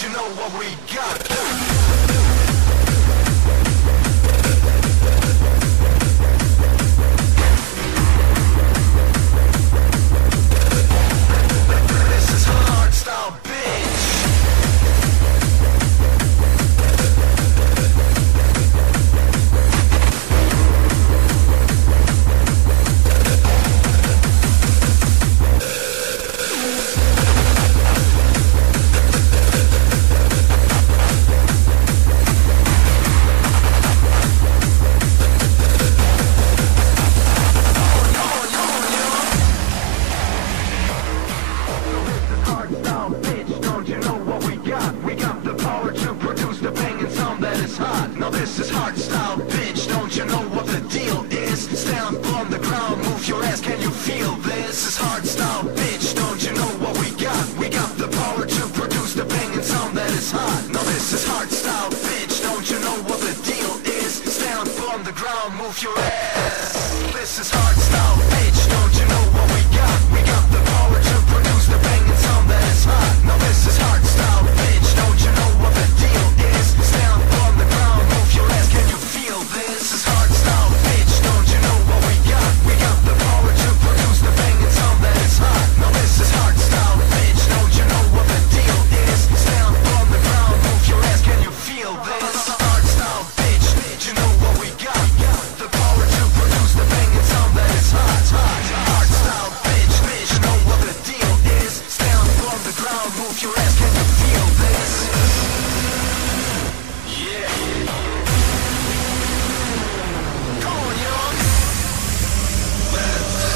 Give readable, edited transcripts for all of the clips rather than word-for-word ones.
don't you know what we got? This is hardstyle, bitch. This is hardstyle, bitch, don't you know what the deal is? Stand on the ground, move your ass, can you feel this? Is hardstyle, bitch, don't you know what we got? We got the power to produce the banging sound that is hot. Now this is hardstyle, bitch, don't you know what the deal is? Stand on the ground, move your ass. This is hardstyle, bitch, don't you know what we got? We got the power to produce the banging sound that is hot. Now this is hardstyle, bitch, don't you know what the deal is? Stand on the ground, move your ass, can you feel this? Is hardstyle, bitch, don't you know what we got? We got the power to produce the banging sound that is hot. Now this is hardstyle, bitch, don't you know what the deal is? Stand on the ground, move your ass, can you feel this? Hardstyle, bitch, you know what we got? The power to produce the banging sound that is hot. Hardstyle, bitch, you know what the deal is? Stand on the ground, move your ass, can you feel this? Yeah. Come on, young. Let's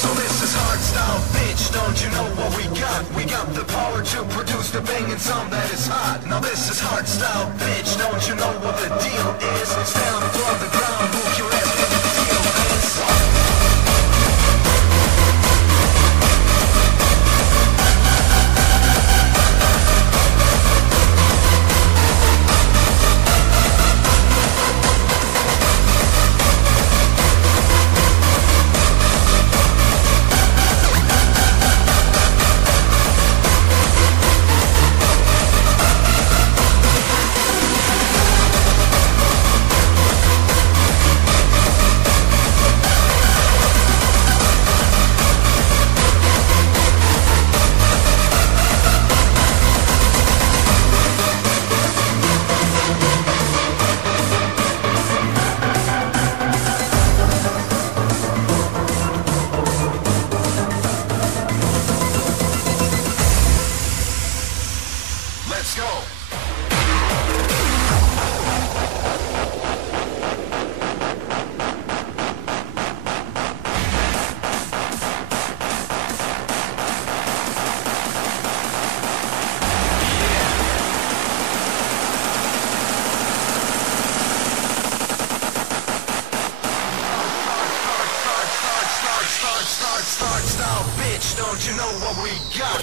So this is hardstyle, bitch, don't you know what we got? We got the power to produce the banging sound that is hot. Now this is hardstyle, bitch, don't you know what the deal is? Stand on the ground, move your ass, can you feel this? Let's go. Style, bitch, don't you know what we got?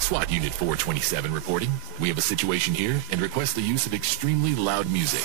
SWAT Unit 427 reporting. We have a situation here and request the use of extremely loud music.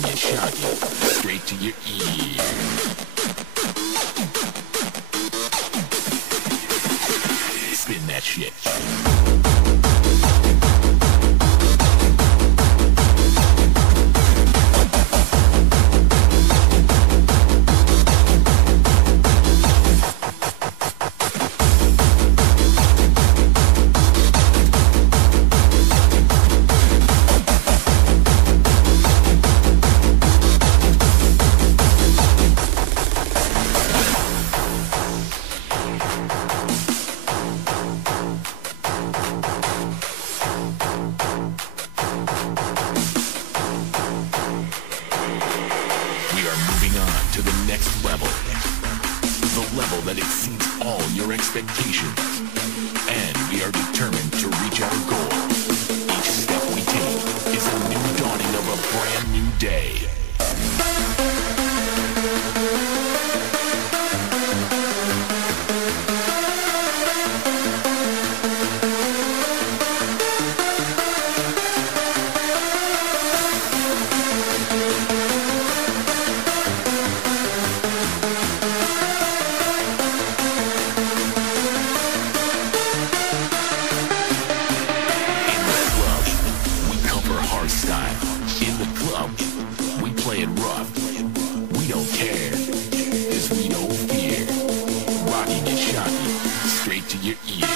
rocking and shocking, straight to your ear. Spin that shit. That exceeds all your expectations, and we are determined to reach our goal. Each step we take is a new dawning of a brand new day. In the club, we play it rough. We don't care, 'cause we don't fear. Rocking and shocking, straight to your ear.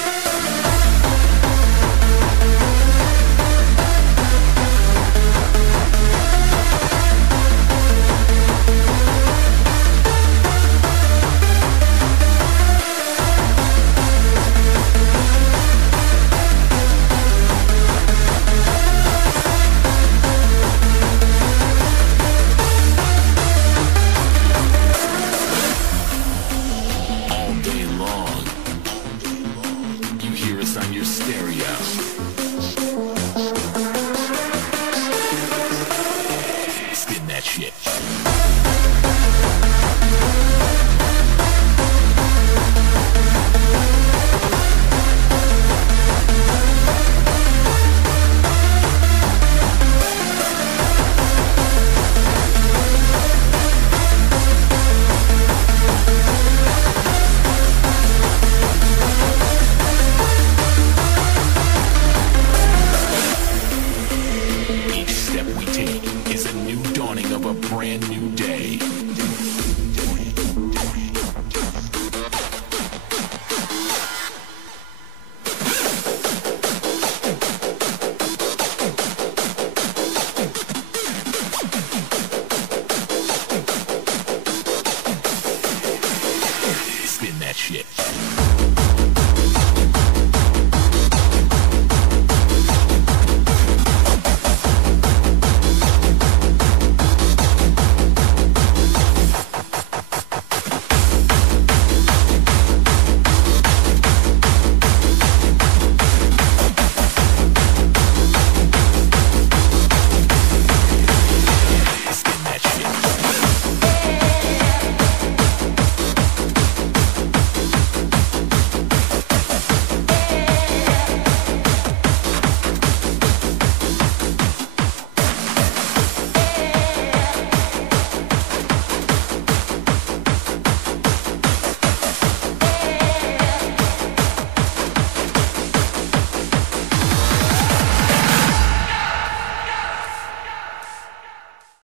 On your stereo. Spin that shit. Of a brand new day.